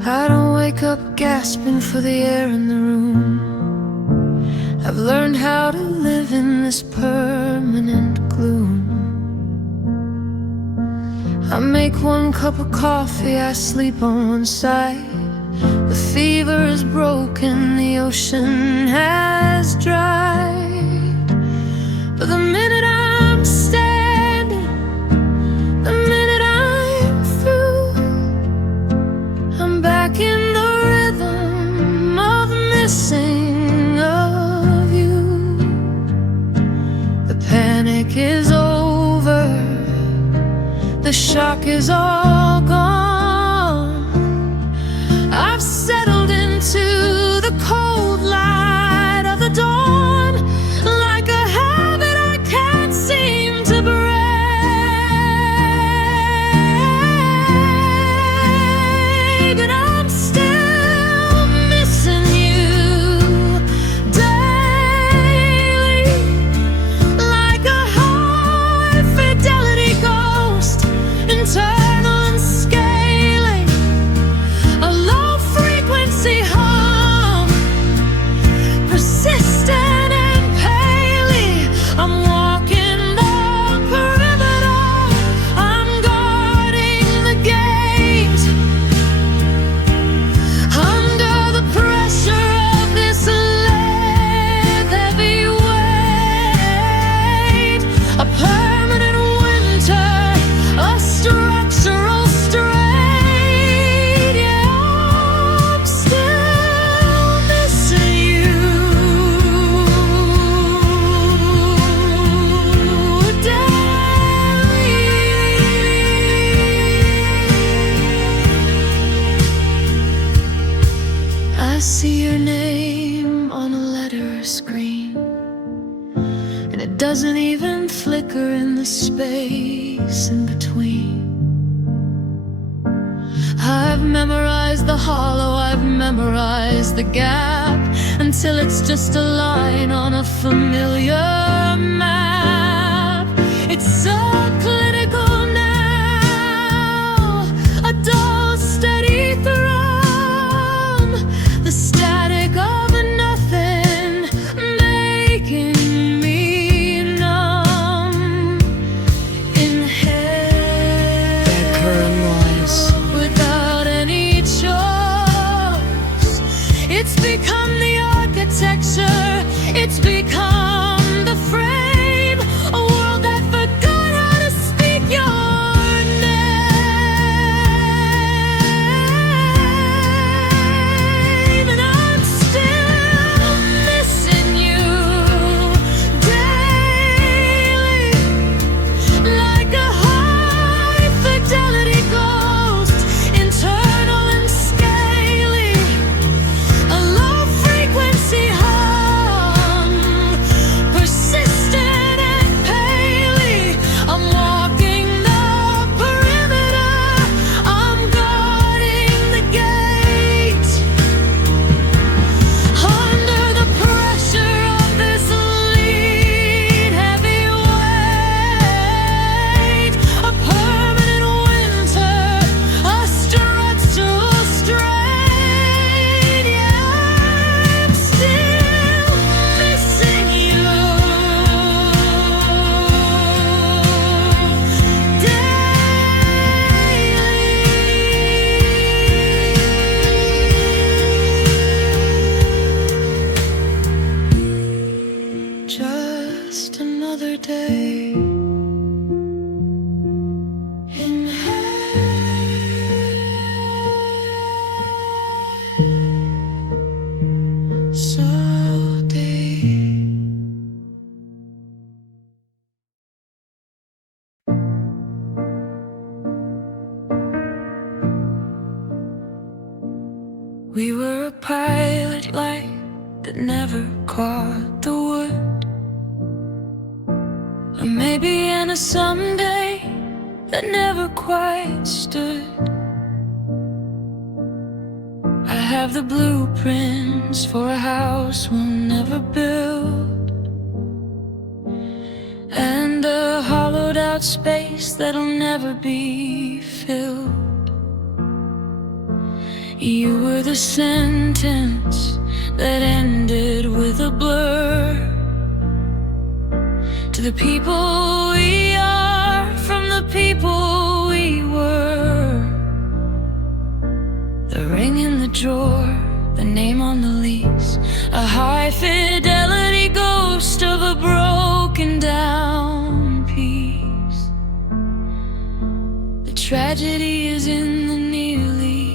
I don't wake up gasping for the air in the room. I've learned how to live in this permanent gloom. I make one cup of coffee, I sleep on one side. The fever is broken, the ocean has dried. But the minute I'm standing, the minute I'm through, I'm back in the rhythm of missing of you. The panic is over, the shock is all gone. I've settled into the cold light of the dawn, like a habit I can't seem to break. And I'm still missing you daily, like a high fidelity ghost, internal and scaling, a low frequency hum, persistent and palely. I'm walking the perimeter, I'm guarding the gate. Under the pressure of this lead heavy weight, a permanent winter, a structural strain. Yeah, I'm still missing you daily. I see your name on a letter screen, and it doesn't even flicker in the space in between. I've memorized the hollow, I've memorized the gap, until it's just a line on a familiar map. It's so clinical now, a dull, steady thrum, the static of nothing making me numb. Inhale that current noise without any choice. It's become the architecture, it's become the frame, a world that forgot how to speak your name. And I'm still missing you daily, like a high fidelity ghost, internal and scaly, a low frequency hum, persistent and palely. I'm walking the perimeter, I'm guarding the gate. Under the pressure of this lead heavy weight, a permanent winter, a structural strain. Yeah, I'm still missing you daily. Just another day. Inhale, salty. We were a pilot light that never caught the wood, or maybe in a someday that never quite stood. I have the blueprints for a house we'll never build, and a hollowed out space that'll never be filled. You were the sentence that ended with a blur. To the people we are, from the people we were. The ring in the drawer, the name on the lease, a high fidelity ghost of a broken down piece. The tragedy is in the nearly,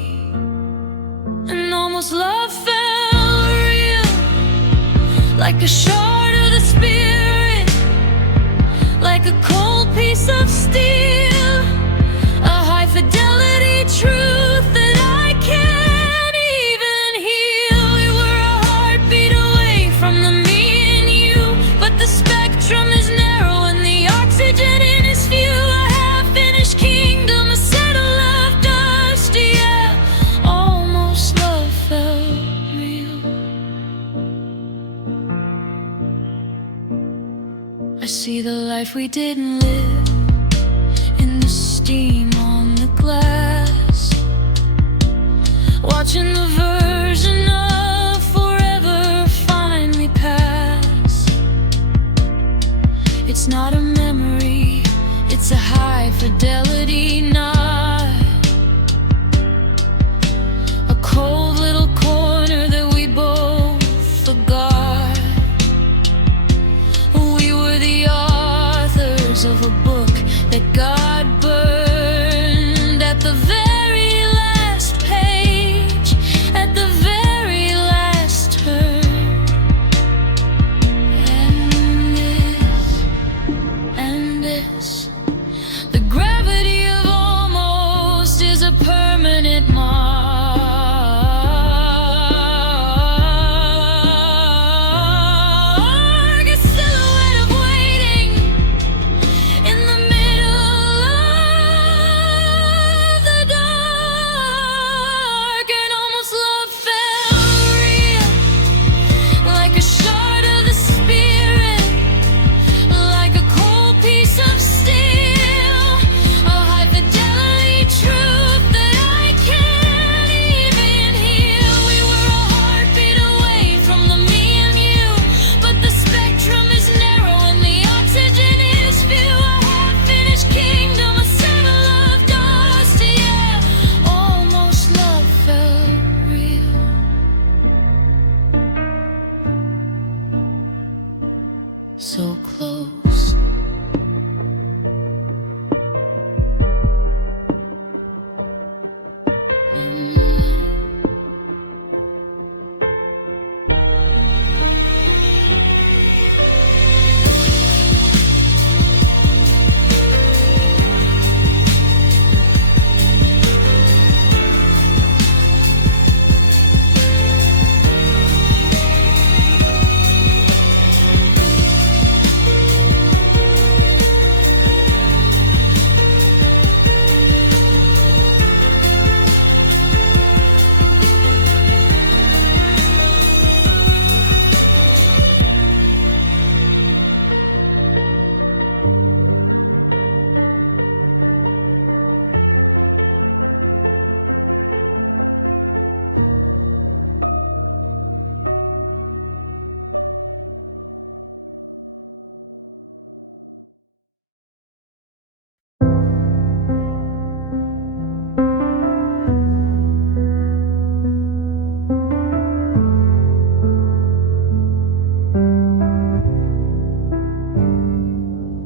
and almost love felt real, like a shard of the spirit, like a cold piece of steel, a high fidelity truth that I can't even heal. We were a heartbeat away from the me and you, but the spectrum is narrow and the oxygen in is few. A half-finished kingdom, a settle of dust, yeah. Almost love felt real. I see the life we didn't live in the steam on the glass, watching the version of forever finally pass. It's not a memory, it's a high fidelity knot, a cold little corner that we both forgot. We were the authors of a book that God burned at the very last page, at the very last turn. And this, the gravity of almost is a permanent mark. A silhouette of waiting in the middle of the dark, and almost love felt real, like a shard of the spirit, like a cold piece of steel, a high fidelity truth that I can't even heal. We were a heartbeat away from the me and you, but the spectrum is narrow and the oxygen is few. A half-finished kingdom, a settle of dust, yeah. Almost love felt real. So close.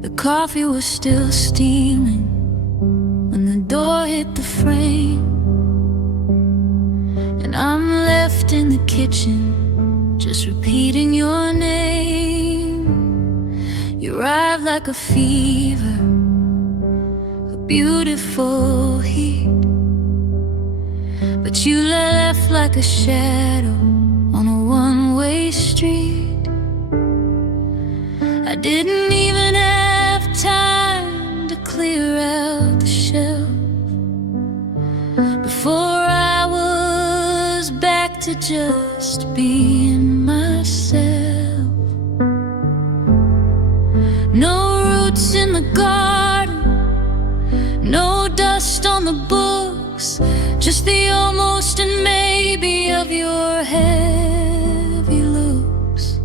The coffee was still steaming when the door hit the frame, and I'm left in the kitchen just repeating your name. You arrived like a fever, a beautiful heat, but you left like a shadow on a one-way street. I didn't even have time to clear out the shelf before I was back to just being myself. No roots in the garden, no dust on the books, just the almost and of your heavy looks.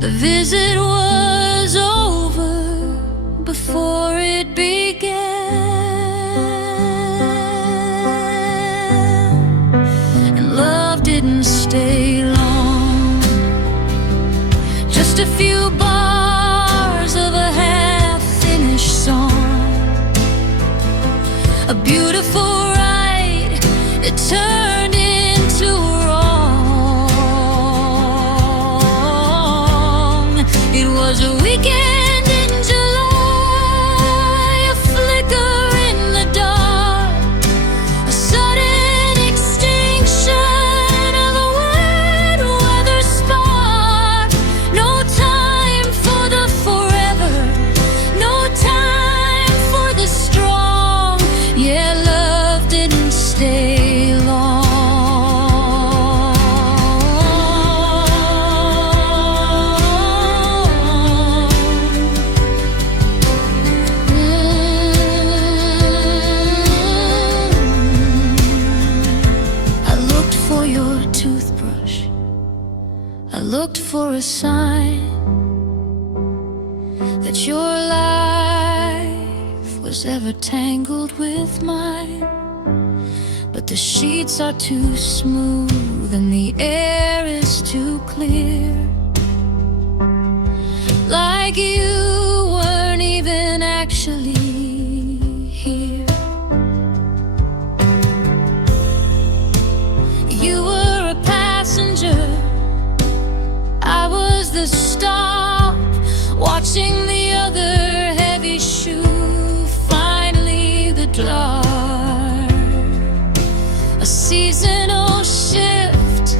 The visit was over before it began, and love didn't stay long. Just a few bars of a half-finished song, a beautiful ride that turned into wrong. It was a weekend in July, a flicker in the dark, a sudden extinction of a wet weather spark. No time for the forever, no time for the strong. Yeah, love didn't stay long. I looked for your toothbrush, I looked for a sign that your life was ever tangled with mine. But the sheets are too smooth and the air is too clear, like you weren't even actually here. You were a passenger, I was the stop, watching the other heavy shoe finally the drop. A seasonal shift,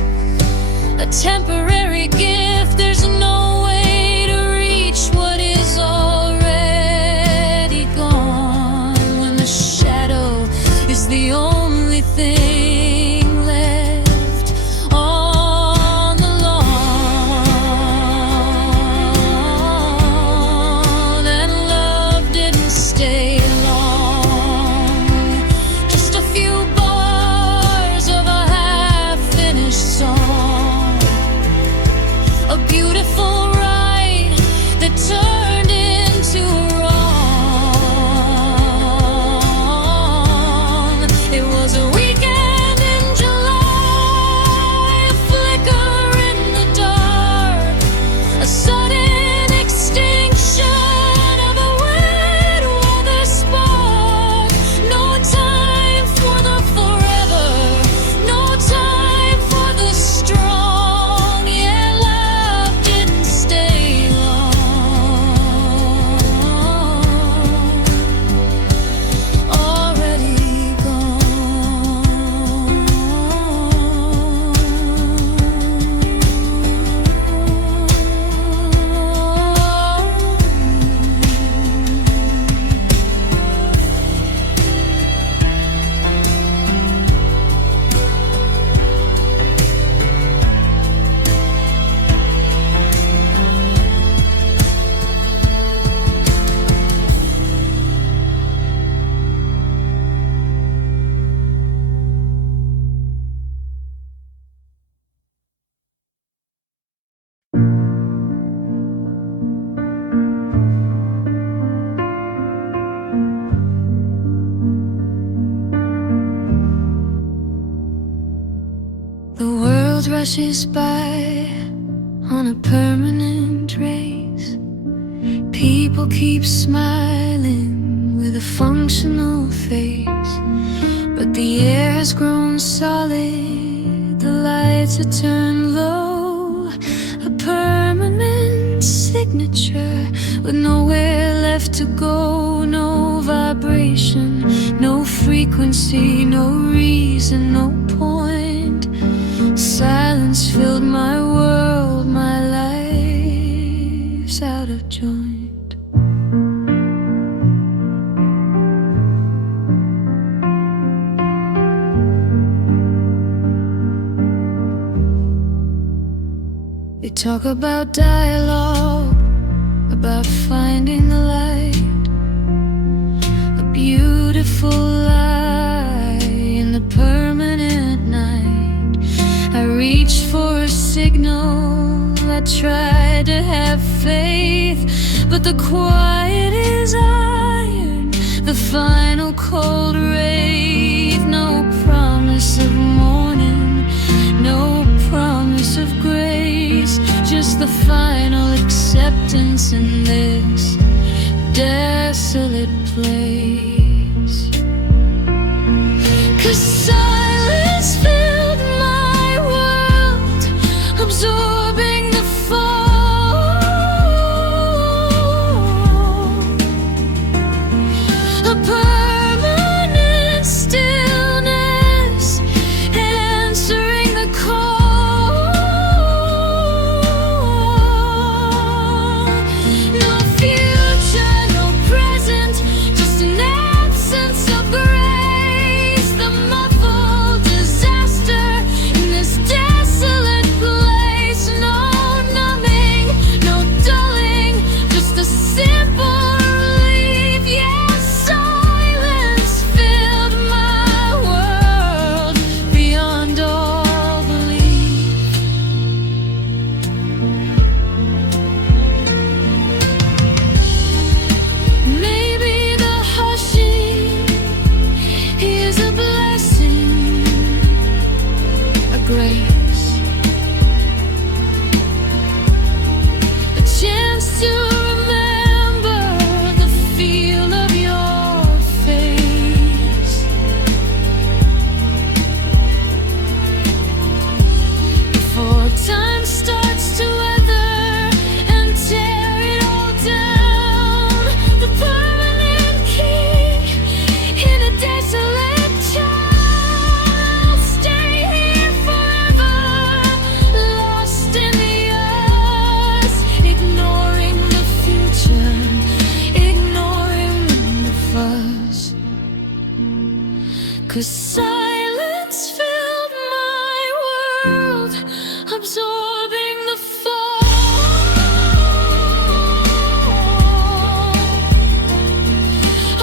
a temporary gift. There's no way to reach what is already gone, when the shadow is the only thing left on the lawn. And love didn't stay long. Just a few bars of a half-finished song, a beautiful ride that turned into wrong. It was a weekend in July, a flicker in the dark, a sudden extinction of a wet weather spark. No time for the forever, no time for the strong. Yeah, love didn't stay long. Already gone. The world rushes by on a permanent race. People keep smiling with a functional face, but the air has grown solid, the lights are turned low. A permanent signature with nowhere left to go. No vibration, no frequency, no reason, no point. Silence filled my world, my life's out of joint. They talk about dialogue, about finding the light, a beautiful lie in the permanent signal. I tried to have faith, but the quiet is iron, the final cold rave. No promise of morning, no promise of grace, just the final acceptance in this desolate place. 'Cause silence filled my world, absorbing the fall, a permanent stillness answering the call. No future, no present, just an absence of grace, the muffled disaster in this desolate place. No numbing, no dulling, just a simple relief. Yes, silence filled my world beyond all belief. Maybe the hushing is a blessing, a grace, a chance to remember the feel of your face. Before time starts to weather and tear it all down, the permanent key in a desolate town. I'll stay here forever, lost in the earth, ignoring the future, ignoring the fuss. 'Cause silence filled my world, absorbing the fall,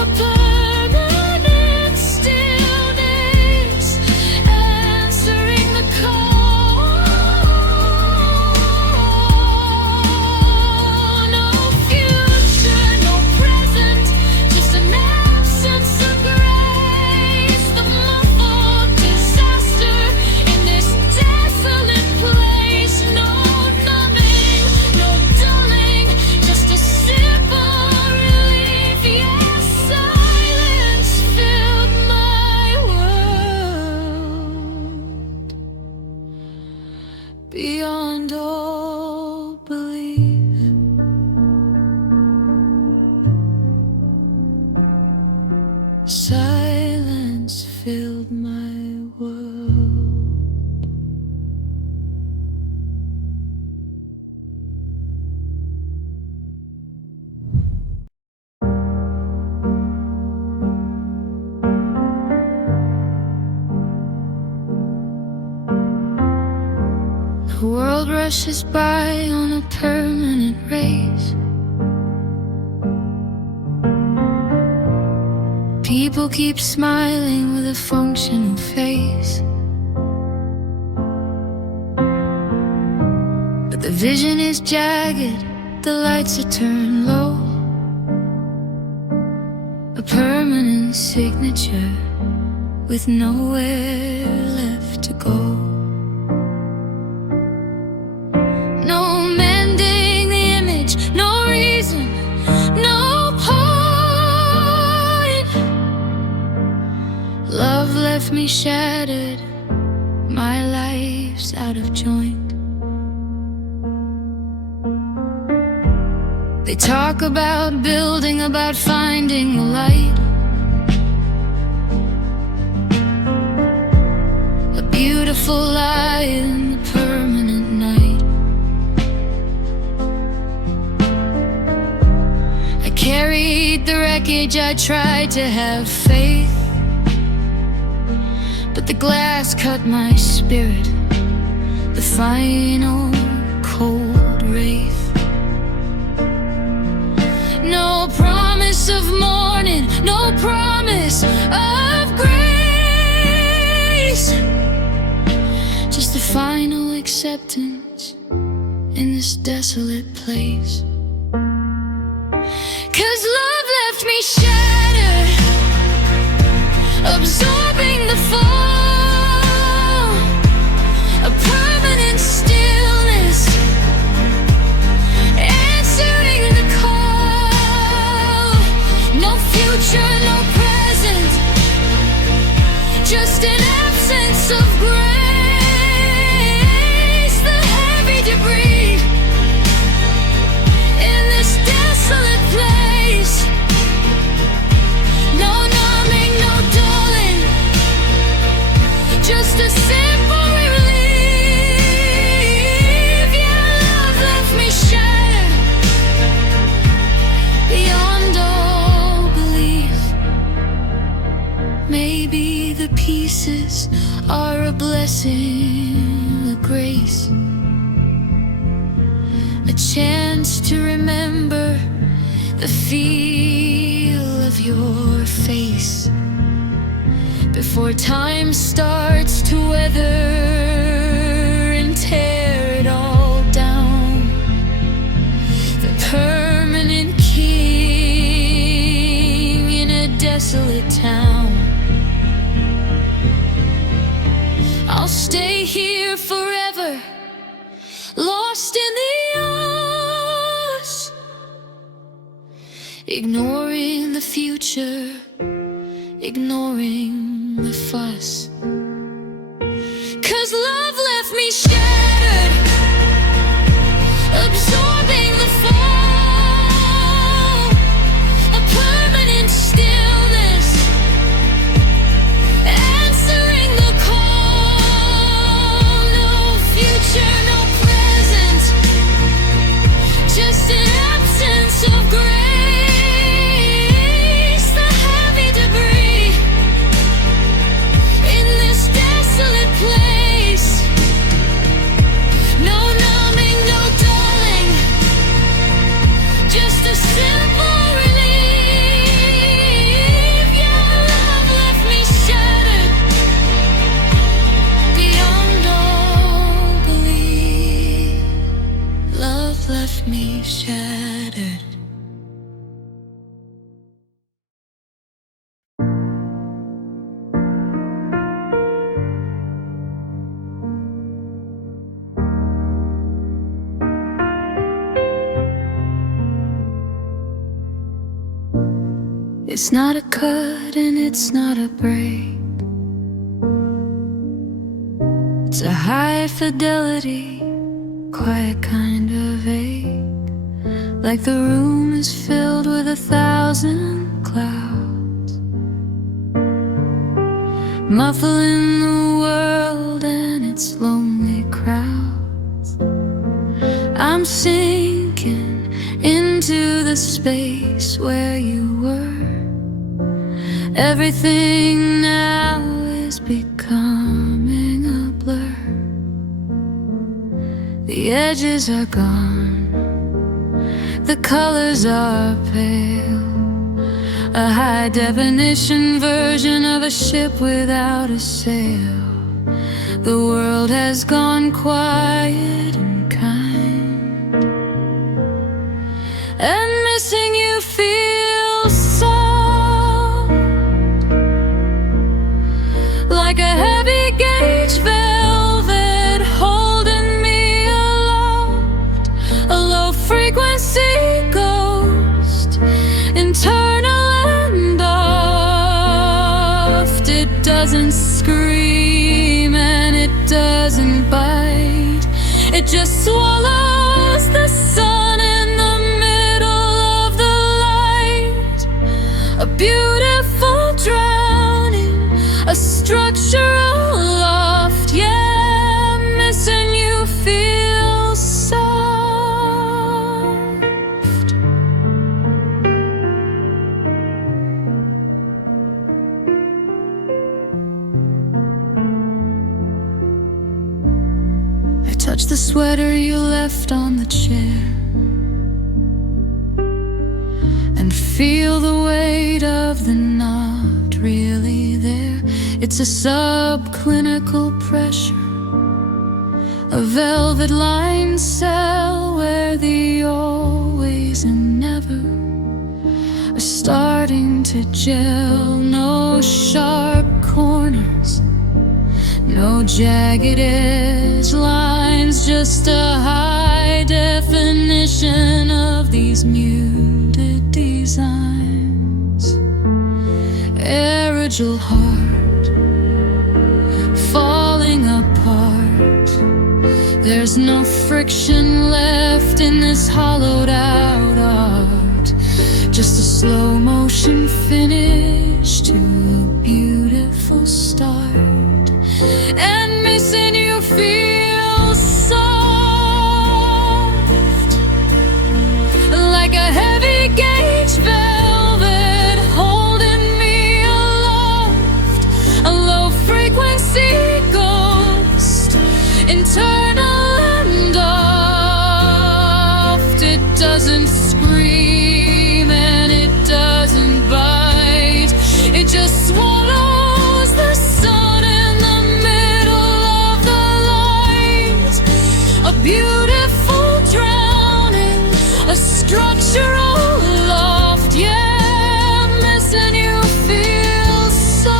a permanent stillness answering the call. No future, no present, just an absence of grace, the muffled disaster in this desolate place. No numbing, no dulling, just a simple relief. Yes, silence filled my world beyond all belief. Silence filled my world. The world rushes by on a permanent race. People keep smiling with a functional face, but the vision is jagged, the lights are turned low, a permanent signature with nowhere left to go. No mending the image, no reason, no point. Love left me shattered, my life's out of joint. They talk about building, about finding the light, a beautiful lie in the permanent night. I carried the wreckage, I tried to have faith, but the glass cut my spirit, the final cold wraith. No promise of morning, no promise of grace, just the final acceptance in this desolate place. 'Cause love left me shattered, absorbing the fall, a permanent stillness, answering the call. No future, no present, just an absence of grace. The heavy debris in this desolate place. No numbing, no dulling, just a simple relief. Yeah, love left me shattered beyond all belief. Maybe the pieces are a blessing, a grace, a chance to remember the feel of your face before time starts to weather and tear it all down. The permanent king in a desolate town. I'll stay here forever, lost in the hours, ignoring the future, ignoring the fuss. 'Cause love left me shattered, absorbing the fall, a permanent stillness, answering the call. No future, no present, just an absence of grace. The heavy debris in this desolate place. No numbing, no dulling, just a simple relief. Yeah, love left me shattered beyond all belief. Love left me shattered. It's not a cut and it's not a break. It's a high fidelity, quiet kind of ache, like the room is filled with 1,000 clouds, muffling the world and its lonely crowds. I'm sinking into the space where you were. Everything now is becoming a blur. The edges are gone, the colors are pale, a high-definition version of a ship without a sail. The world has gone quiet and kind, and missing you feels soft, like a heavy gauge velvet holding me aloft, a low-frequency ghost, internal and oft. It doesn't scream and it doesn't bite, it just swallows the sun in the middle of the light. A beautiful drowning, a structure aloft. Yeah, missing you feels soft. I touch the sweater you left on the chair and feel the weight of the not really there. It's a subclinical pressure, A velvet-lined cell where the always and never are starting to gel. No sharp corners, no jagged edge lines, just a high definition of these muted designs. Aerial heart falling apart. There's no friction left in this hollowed out art, just a slow motion finish to a beautiful start. And missing you feels soft, like a heavy gauge velvet holding me aloft. A low frequency ghost, internal and oft. It doesn't scream and it doesn't bite, it just swallows the sun in the middle of the light. A beautiful drowning, a structural loft. Yeah, missing you feels soft,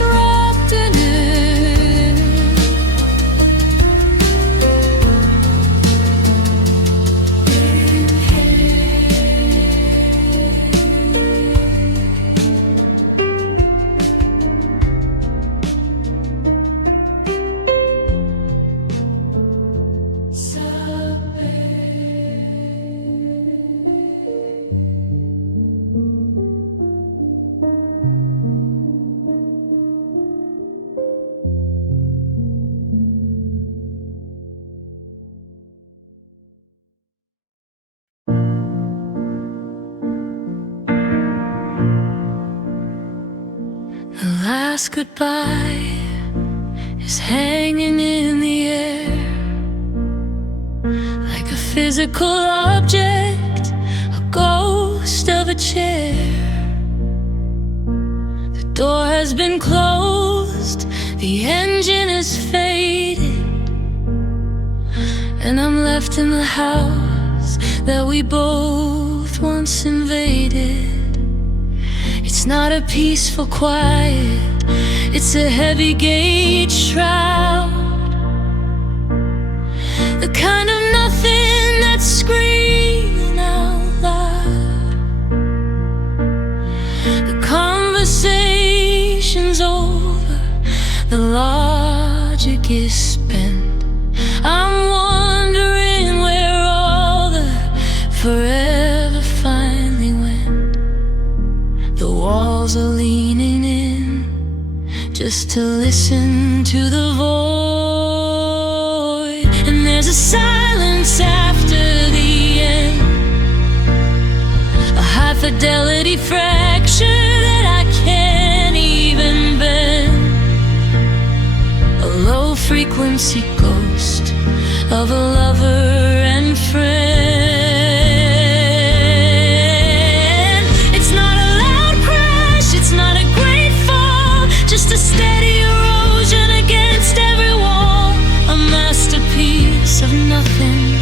wrapped in it. The last goodbye is hanging in the air, like a physical object, a ghost of a chair. The door has been closed, the engine is faded, and I'm left in the house that we both once invaded. It's not a peaceful quiet, it's a heavy gauge shroud, the kind of nothing that's screaming out loud. The conversation's over, the logic is spent. I'm wondering where all the forever finally went. The walls are leaning in just to listen to the void. And there's a silence after the end, a high fidelity fracture that I can't even bend. A low frequency ghost of a lover and friend. Just a steady erosion against every wall, a masterpiece of nothing,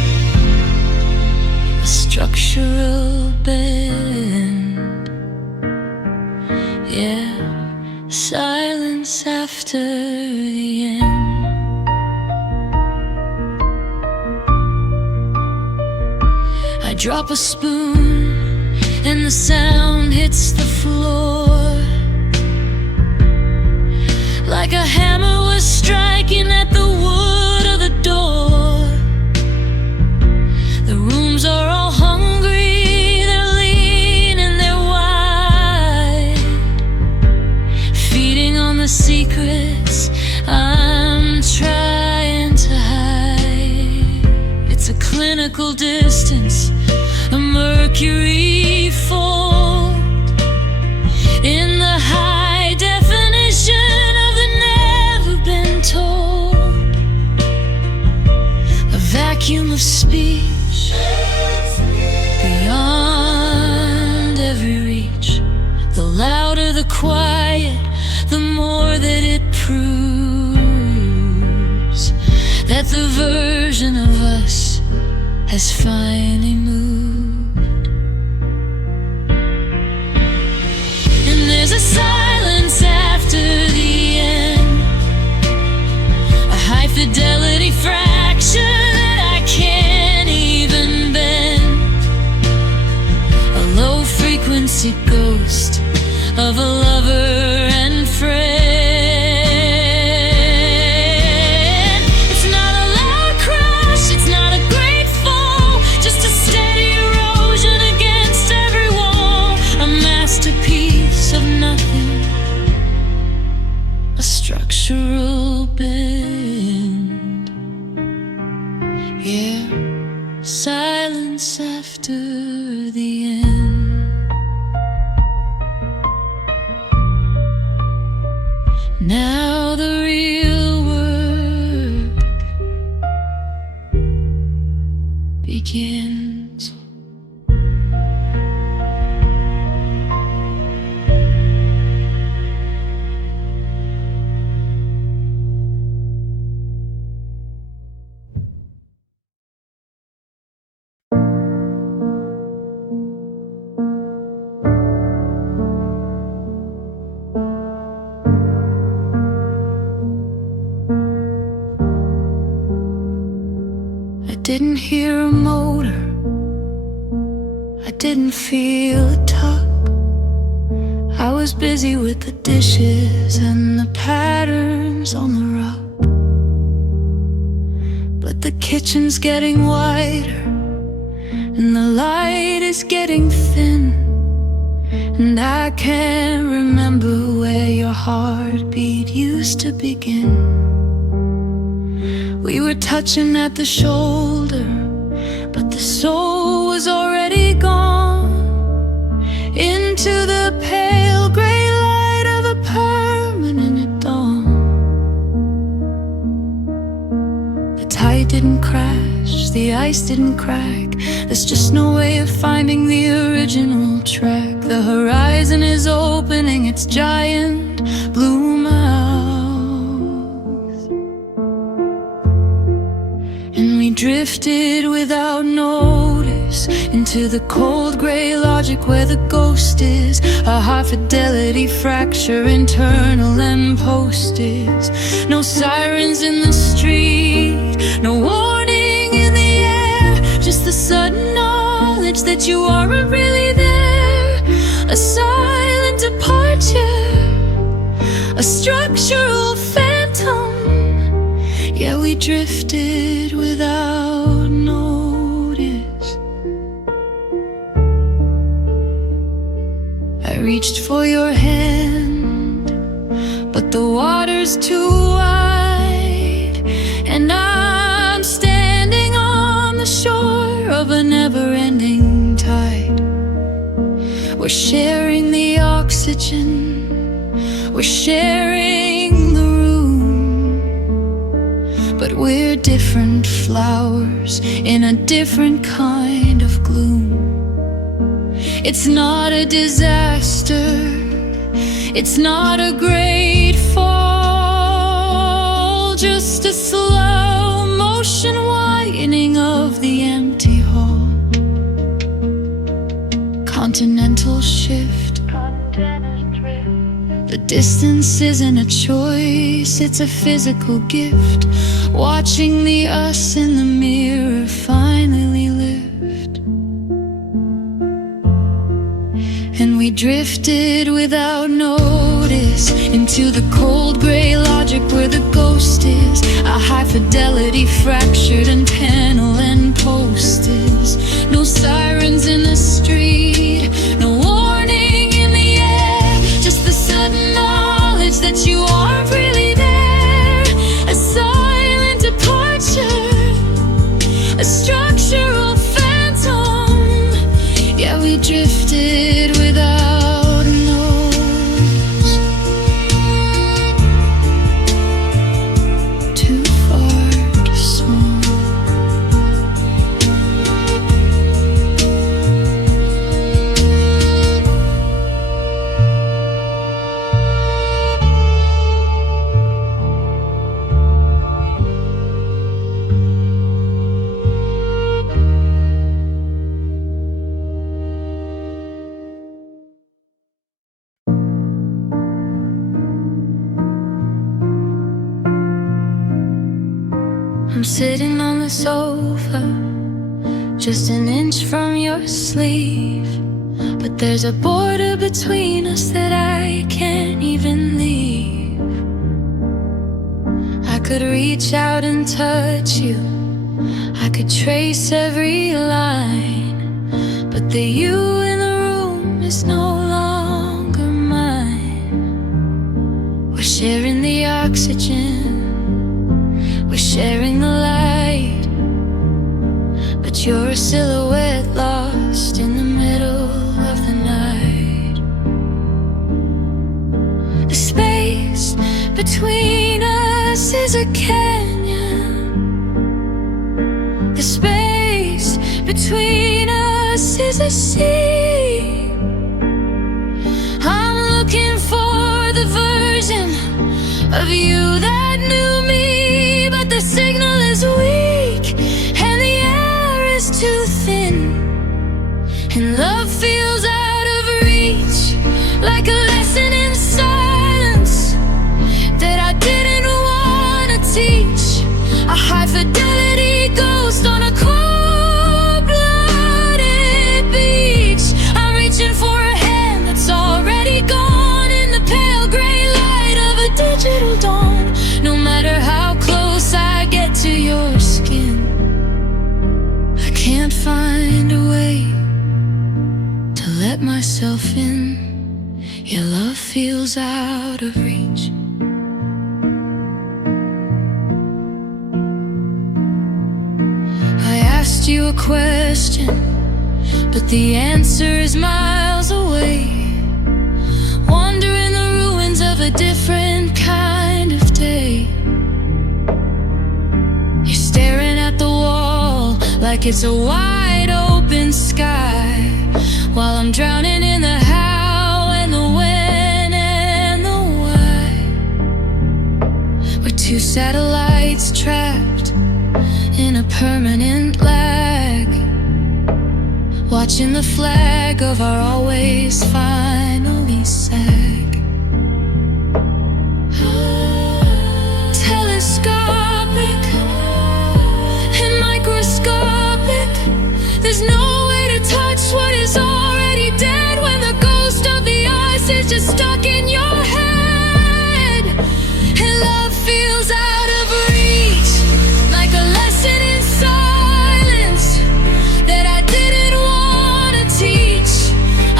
a structural bend. Yeah, silence after the end. I drop a spoon and the sound hits the floor, like a hammer was striking at the wood of the door. The rooms are all hungry, they're lean and they're wide, feeding on the secrets I'm trying to hide. It's a clinical distance, a mercury fold in the high definition of the never been told. A vacuum of speech beyond every reach. The louder the quiet, the more that it proves that the version of us has finally moved. And there's a silence after the end, a high fidelity fraction that I can't even bend, a low frequency ghost of a lover and friend. It's not a loud crash, it's not a great fall, just a steady erosion against every wall, a masterpiece of nothing, a structural bend. Yeah, silence after the end. Now the real work begins. I didn't hear a motor, I didn't feel a tug. I was busy with the dishes and the patterns on the rug. But the kitchen's getting wider and the light is getting thin, and I can't remember where your heartbeat used to begin. We were touching at the shoulder, but the soul was already gone into the pale gray light of a permanent dawn. The tide didn't crash, the ice didn't crack, there's just no way of finding the original track. The horizon is opening its giant blue mouth, and we drifted without notice into the cold gray logic where the ghost is, a high fidelity fracture, internal and posted. No sirens in the street, no warning in the air, just the sudden knowledge that you aren't really there, a silent departure, a structural phantom. Yeah, we drifted without notice. I reached for your hand, but the water's too wide, and I'm standing on the shore of a never-ending tide. We're sharing the oxygen, we're sharing the room, but we're different flowers in a different kind of gloom. It's not a disaster, it's not a great fall, just a slow motion widening of the empty hall. Continental shift, the distance isn't a choice, it's a physical gift, watching the us in the mirror finally lift. And we drifted without notice into the cold gray logic where the ghost is, a high fidelity fractured and panel and posted. No sirens in the street, no warning in the air, just the sudden knowledge that you aren't really there, a silent departure, a structural phantom. Yeah, we drifted without notice, too far to swim. I'm sitting on the sofa, just an inch from your sleeve, but there's a border between us that I can't even leave. I could reach out and touch you, I could trace every line, but the you in the room is no longer mine. We're sharing the oxygen, we're sharing the light, but you're a silhouette lost in the middle of the night. The space between us is a canyon. The space between us is a sea. I'm looking for the version of you that knew me, but the signal is weak and the air is too thin, and love feels out of reach, like a lesson in silence that I didn't want to teach. A high fidelity ghost on a cold-blooded beach. I'm reaching for a hand that's already gone in the pale gray light of a digital dawn. No matter how close I get to your skin, I can't find a way to let myself in. Your love feels out of reach. I asked you a question, but the answer is miles away. Wandering the ruins of a different kind of day. You're staring at the wall like it's a wide open sky, while I'm drowning in the how and the when and the why. We're two satellites trapped in a permanent lag, watching the flag of our always finally sag. Telescopic and microscopic, there's no way to touch what is already dead when the ghost of the ice is just stuck in your head. And love feels out of reach, like a lesson in silence that I didn't want to teach.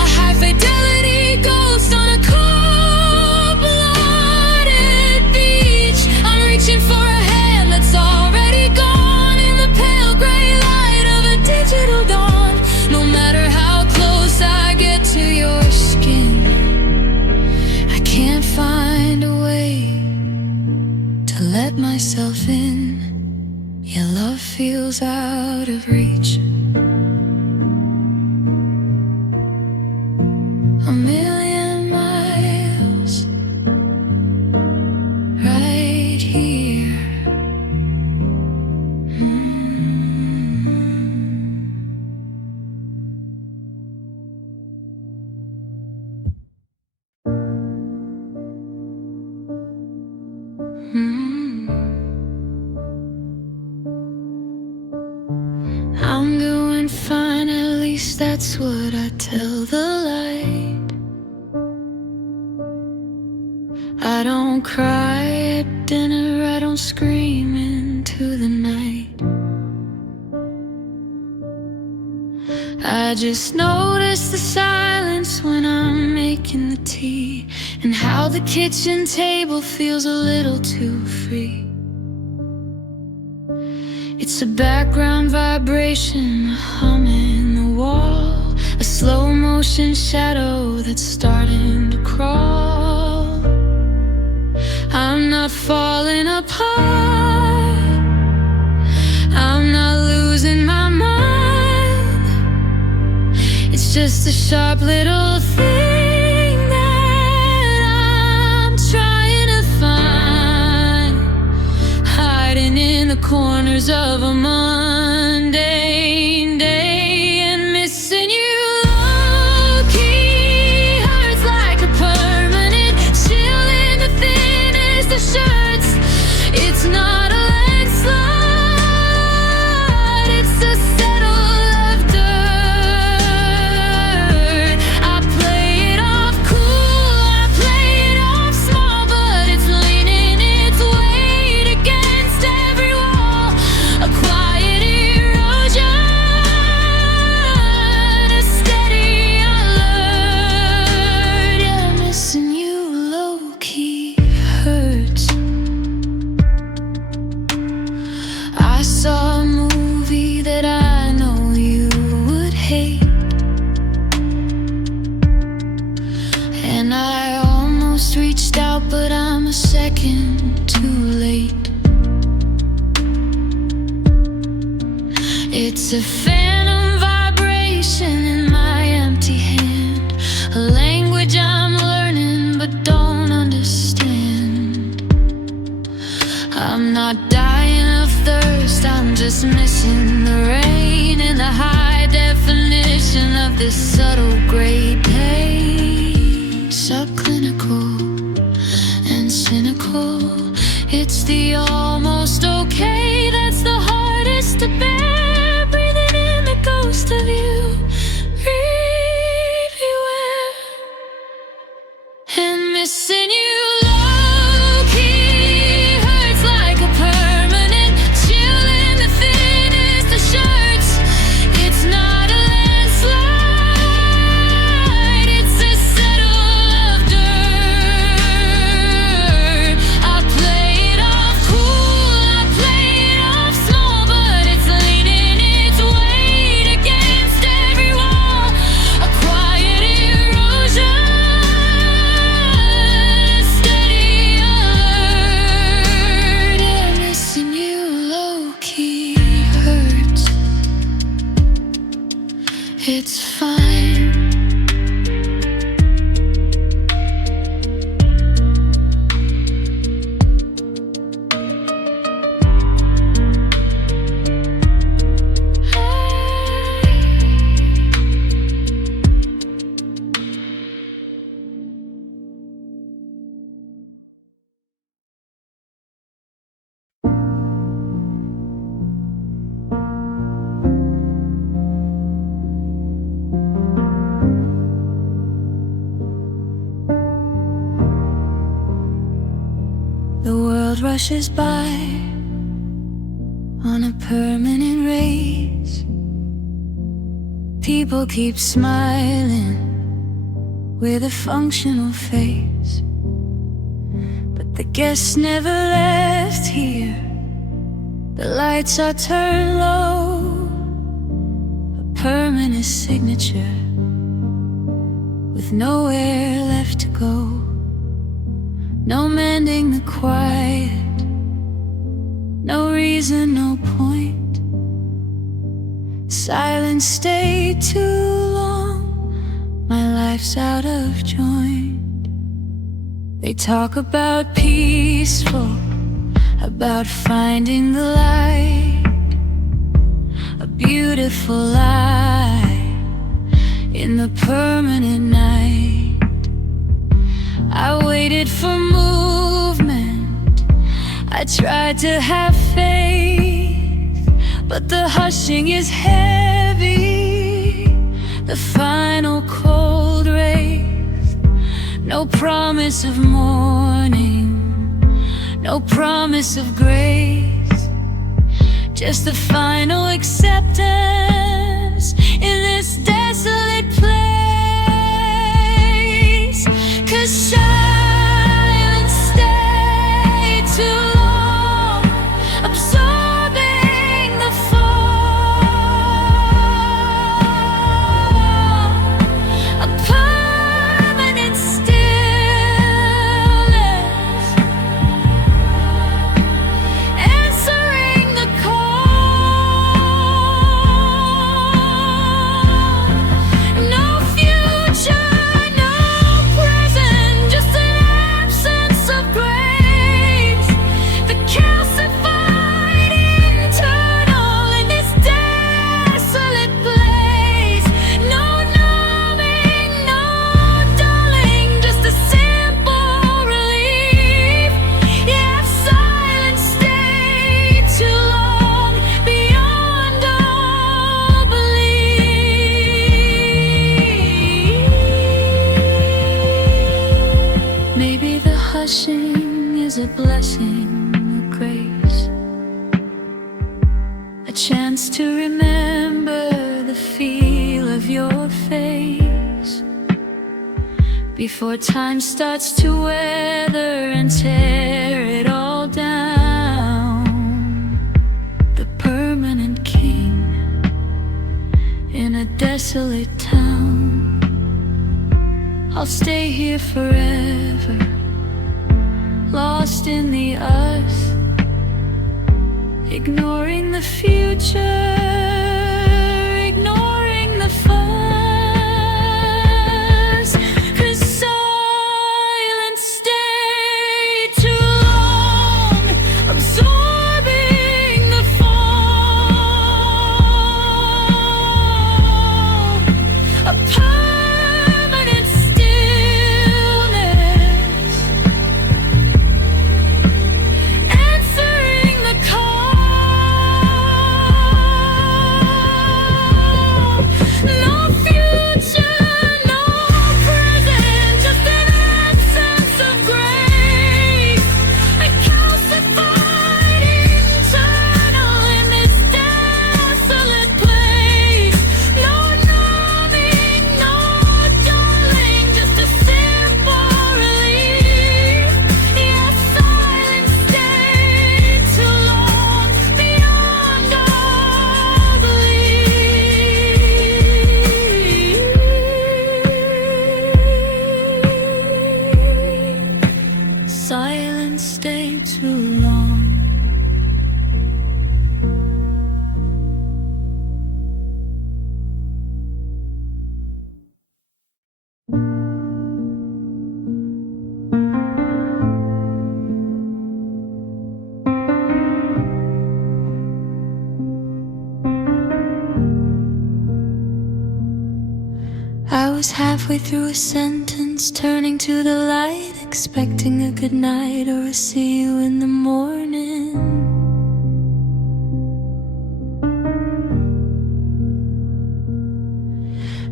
A high fidelity ghost on a cold-blooded beach. I'm reaching for a hand that's already gone in the pale gray light of a digital dawn. No matter how close I get to your skin, I can't find a way to let myself in. Your love feels out of reach. A million miles right here. I'm doing fine, at least that's what I tell the light. I don't cry at dinner, I don't scream into the night. I just notice the silence when I'm making the tea, and how the kitchen table feels a little too free. It's a background vibration, a hum in the wall, a slow motion shadow that's starting to crawl. I'm not falling apart, I'm not losing my mind. It's just a sharp little thing that I'm trying to find, hiding in the corners of a mundane day, and missing you low-key hurts like a permanent chill in the thinnest of shirts. It's not a landslide, a second too late. It's a phantom vibration in my empty hand, a language I'm learning but don't understand. I'm not dying of thirst, I'm just missing the rain in the high definition of this subtle gray pain. Subclinical and cynical, it's the almost okay that's the hardest to bear. Breathing in the ghost of you everywhere, and missing you low-key hurts like a permanent chill in the thinnest of shirts. It's not a landslide, it's a settle of dirt. I play it off cool, I play it off small, but it's leaning its weight against every wall. A quiet erosion, a steady alert. And missing you low-key hurts. It's fine. The world rushes by on a permanent race. People keep smiling with a functional face, but the guests never left here. The lights are turned low, a permanent signature with nowhere left to go. No mending the quiet, no reason, no point. Silence stayed too long, my life's out of joint. They talk about peaceful, about finding the light, a beautiful light in the permanent night. I waited for movement, I tried to have faith, but the hushing is heavy, the final cold race. No promise of morning, no promise of grace, just the final acceptance in this desolate place. 'Cause silence stayed too long, absorbing the fall, a permanent stillness, answering the call. No future, hushing is a blessing, a grace, a chance to remember the feel of your face before time starts to weather and tear it all down. The permanent king in a desolate town. I'll stay here forever, long in the us, ignoring the future, ignoring the fuss. 'Cause silence stayed too long, absorbing the fall. A permanent stillness, answering the call. No future, no present, just an absence of grace. A calcified internal in this desolate place. No numbing, no dulling, just a simple relief. Yes, silence stayed too long, beyond all belief. Silence stayed too long. I was halfway through a sentence, turning to the light, expecting a good night or a see you in the morning.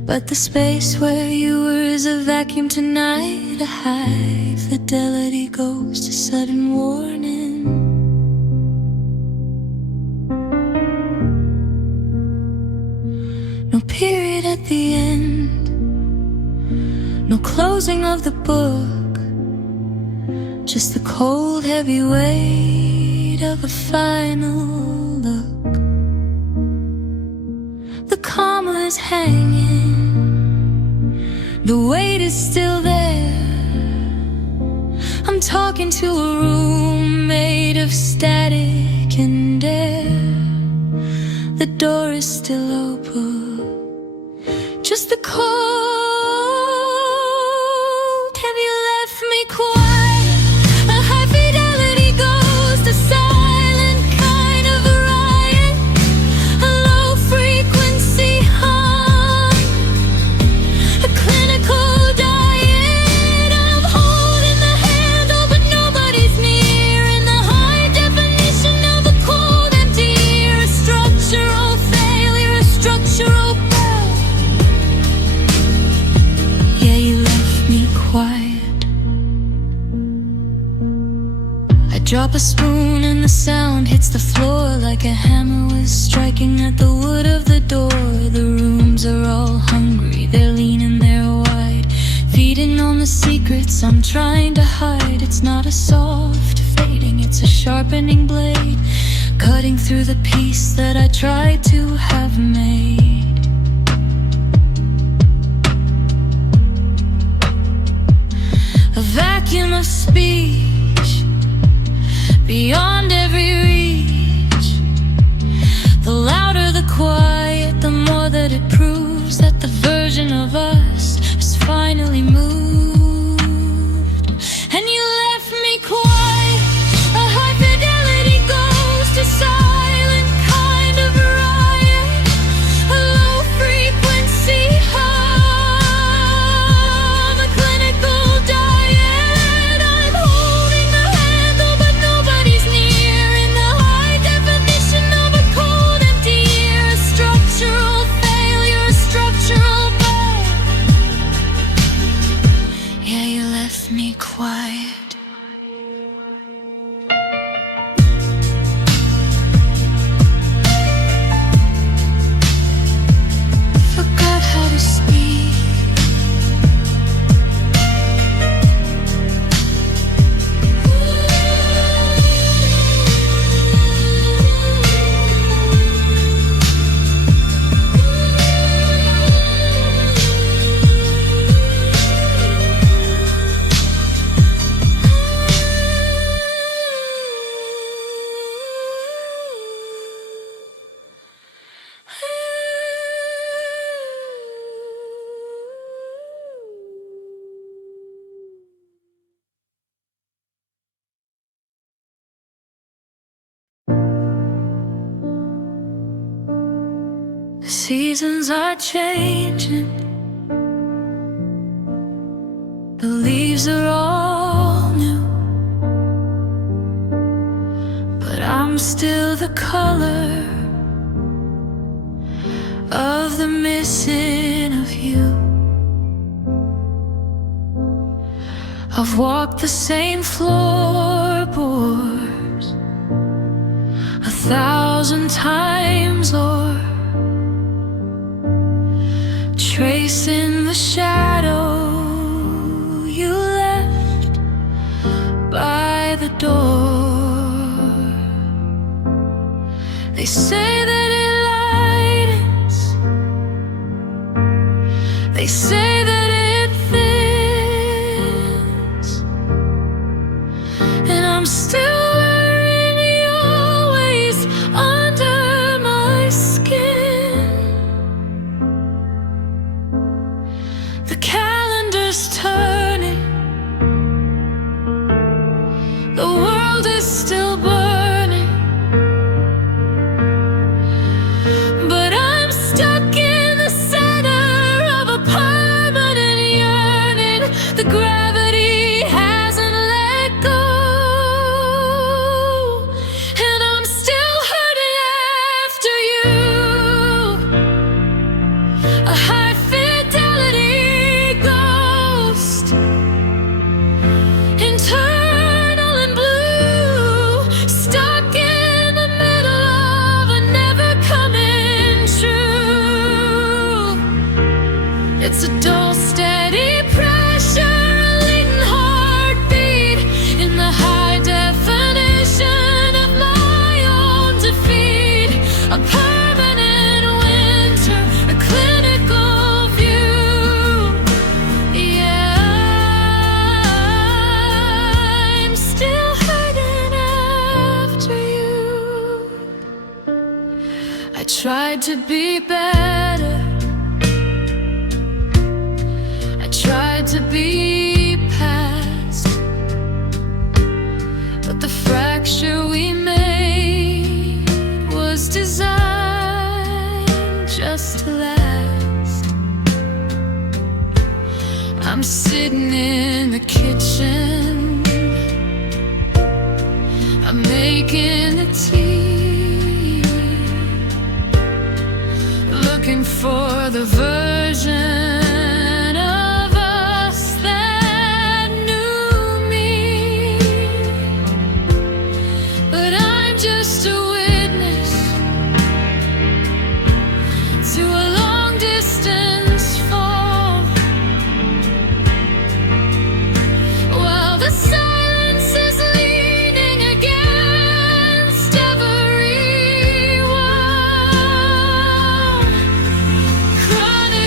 But the space where you were is a vacuum tonight. A high fidelity goes to sudden warning. No period at the end, no closing of the book, just the cold heavy weight of a final look. The comma is hanging, the weight is still there. I'm talking to a room made of static and air. The door is still open, just the cold. Have you left me quiet? A high fidelity goes to silent, kind of a riot. A low frequency hum, a clinical diet. I'm holding the handle, but nobody's near. In the high definition of a cold empty ear, a structural failure, a structural birth. Yeah, you left me quiet. I drop a spoon and the sound hits the floor like a hammer was striking at the wood of the door. The rooms are all hungry, they're leaning, they're wide, feeding on the secrets I'm trying to hide. It's not a soft fading, it's a sharpening blade, cutting through the piece that I tried to have made. A vacuum of speech, beyond every reach. The louder the quiet, the more that it proves that the version of us has finally moved. And you left me quiet. A high fidelity goes to silent, kind of riot. A low frequency hum, a clinical diet. I'm holding Seasons are changing, the leaves are all new, but I'm still the color of the missing of you. I've walked the same floorboards 1,000 times, or tracing the shadow you left by the door. They say that it lightens, they say that it thins, and I'm still wearing your ways under my skin. The calendar's turning, the world is still burning, but I'm stuck in the center of a permanent yearning. The gravity hasn't let go, and I'm still hurting after you. A high fidelity ghost, eternal and blue, stuck in the middle of a never coming true. It's a dull, steady pressure, a latent heartbeat in the high definition of my own defeat. A permanent winter, a clinical view. Yeah, I'm still hurting after you. I tried to be better, I tried to be past, but the fracture we made was designed just to last. I'm sitting in the kitchen, I'm making the tea, looking for the version of us that knew me, but I'm just a witness to a long distance fall, while the silence is leaning against every wall. Chronic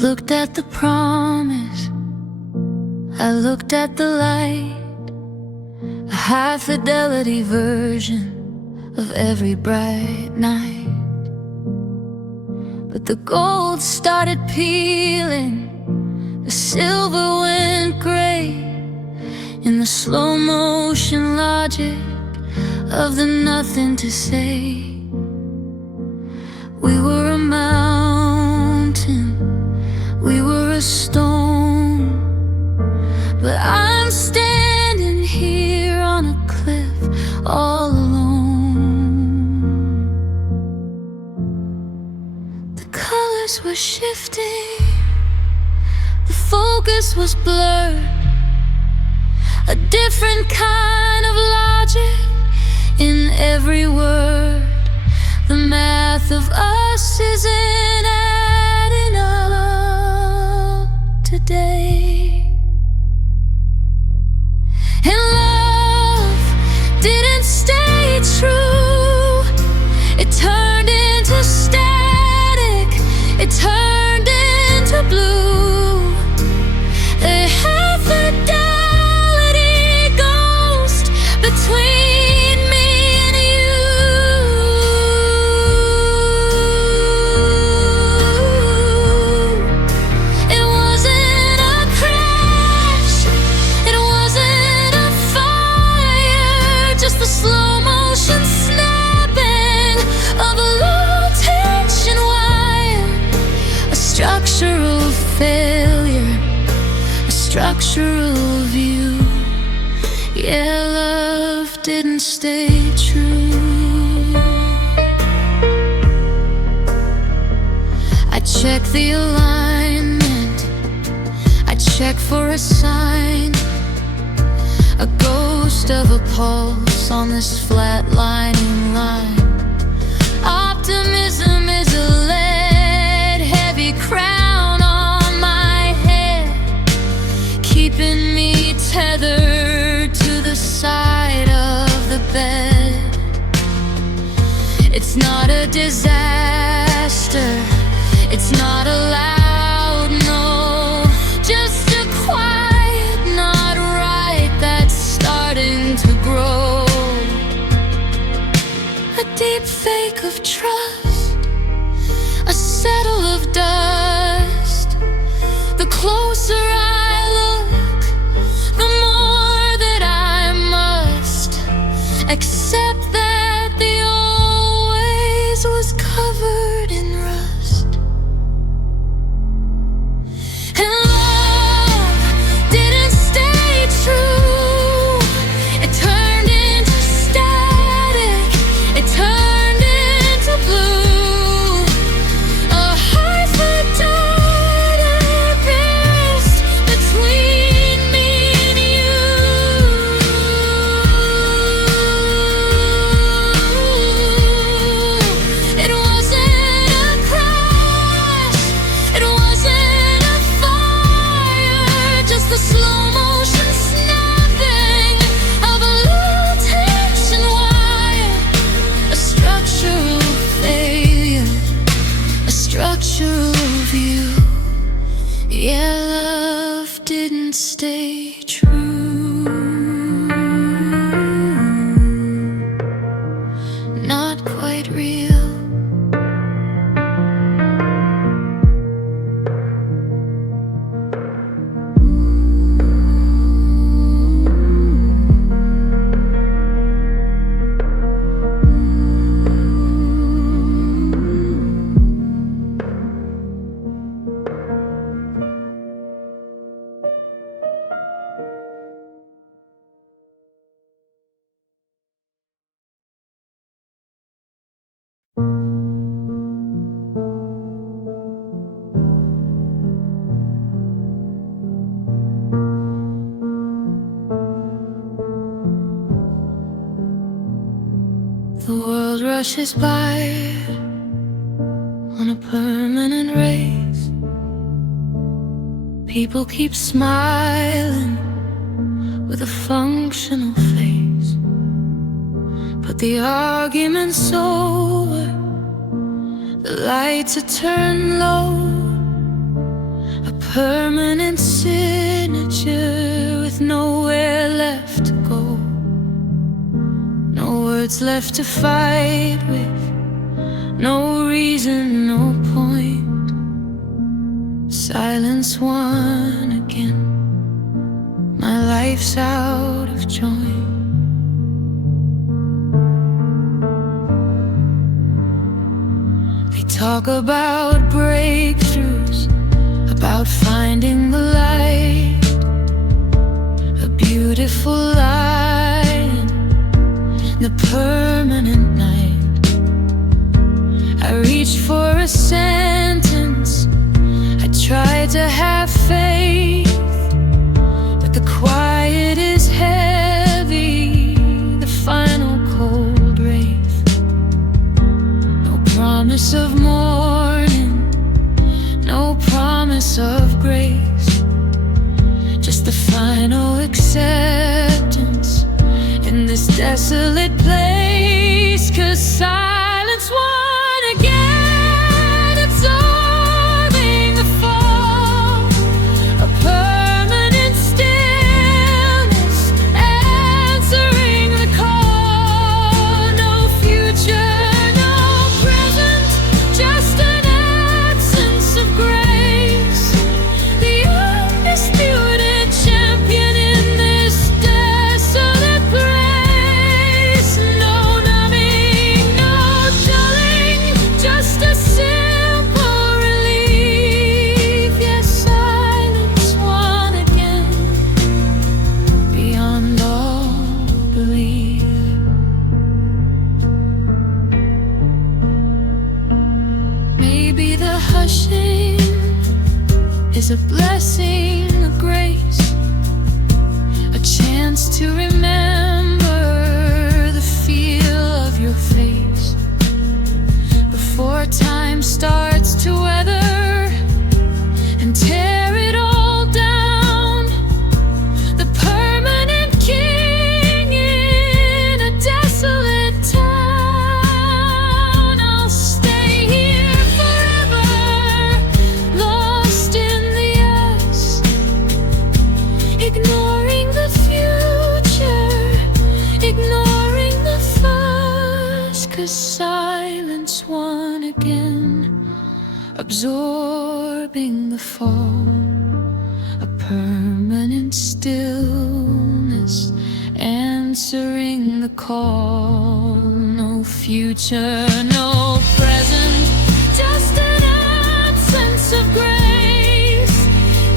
Looked at the promise, I looked at the light, a high-fidelity version of every bright night. But the gold started peeling, the silver went gray, in the slow-motion logic of the nothing to say. We were a mountain, we were a stone, but I'm standing here on a cliff all alone. The colors were shifting, the focus was blurred, a different kind of logic in every word. The math of us isn't adding up today. And love didn't stay true. It turned into static, it turned into blue. A half-fidelity ghost between me and you. It wasn't a crash, it wasn't a fire, just the slow-motion snapping of a low-tension wire. A structural failure, a structural view. Yeah, love didn't stay true. I checked the alignment, I checked for a sign, a ghost of a pulse on this flatlining line. Optimism is a lead-heavy crown on my head, keeping me tethered to the side of the bed. It's not a disaster, it's not a loud no, just a quiet not right that's starting to grow. A deep fake of trust, a settle of dust. The closer I look, the more that I must accept that the always was covered in rust. And love didn't stay true. It turned into static, it turned into blue. A high-fidelity burst between me and you. It wasn't a crash, it wasn't a fire, just the slow-motion snapping of a low-tension wire. A structural failure, a structural view. Yeah, love didn't stay true. Not quite real. The world rushes by on a permanent race. People keep smiling with a functional face, but the argument's over, the lights are turned low, a permanent signature with nowhere left to go, no words left to fight with, no reason, no point. Silence won again, my life's out of joint. They talk about breakthroughs, about finding the light, a beautiful line, the permanent night. I reached for a sentence, I tried to have faith, but the quiet is heavy, the final cold wraith. No promise of morning, no promise of grace, just the final acceptance in this desolate place. 'Cause silence won again, absorbing the fall, a permanent stillness, answering the call. No future, no present, just an absence of grace. The undisputed champion in this desolate place. No numbing, no dulling, just a simple relief. Yes, silence won again, beyond all belief. Maybe the hushing is a blessing, a grace, a chance to remember the feel of your face before time starts to weather and tear it all down. The permanent king in a desolate town. I'll stay here forever, lost in the yes, ignoring the future, ignoring the fuss. 'Cause silence won again, absorbing the fall, a permanent stillness, answering the call. No future, no present, just an absence of grace.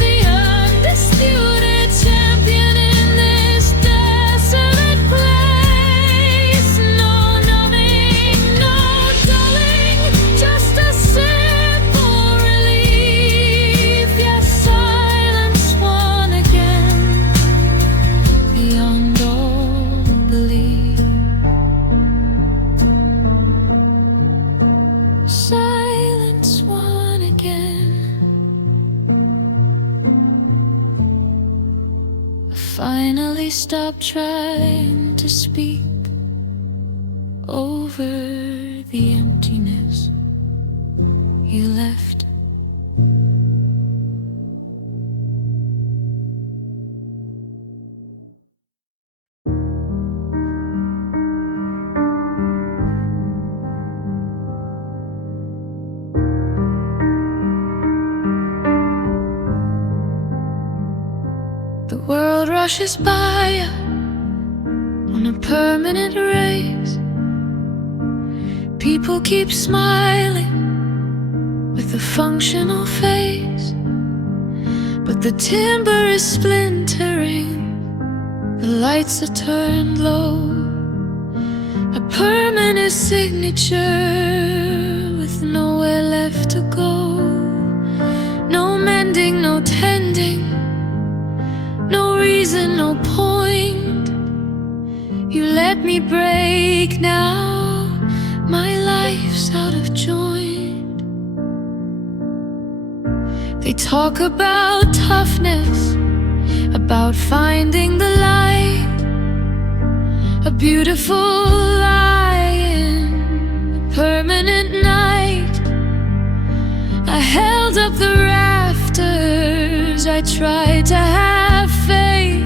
The undisputed champion in this desolate place. No numbing, no dulling, just a simple relief. Yes, silence won again, beyond all belief. Silence won again. I finally stopped trying to speak over the emptiness you left. The world rushes by on a permanent race. People keep smiling with a functional face, but the timber is splintering, the lights are turned low. A permanent signature with nowhere left to go. No mending, no tending, no reason, no point. You let me break now, my life's out of joint. They talk about toughness, about finding the light, a beautiful lion, a permanent night. I held up the rafters I tried to have faith,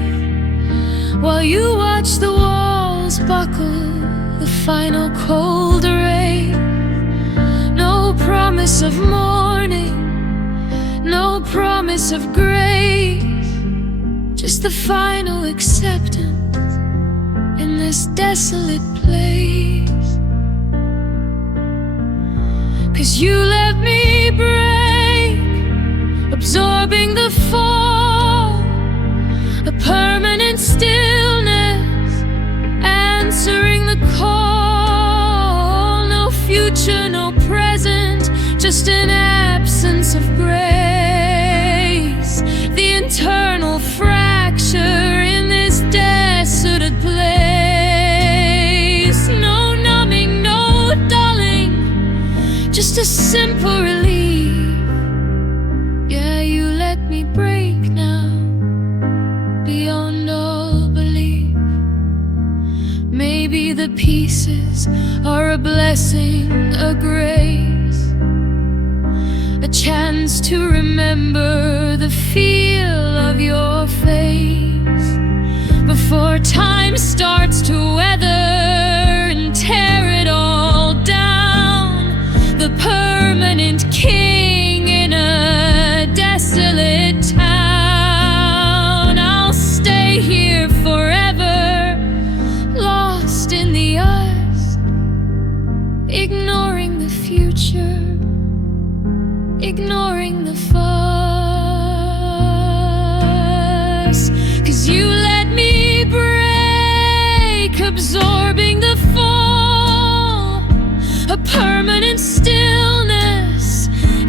while you watched the walls buckle, the final cold rain. No promise of morning, no promise of grace, just the final acceptance in this desolate place. 'Cause you let me break, absorbing the fall, a permanent stillness, answering the call. No future, no present, just an absence of grace. The internal fracture in this desolate place. No numbing, no dulling, just a simple relief. Yeah, you let me break now, beyond all belief. Maybe the pieces are a blessing, a grace, a chance to remember the feel of your face before time starts to weather and tear it all down. The permanent king in a desolate town. I'll stay here forever, lost in the us, ignoring the future, ignoring the fuss. 'Cause you let me break, absorbing the fall, a permanent stillness,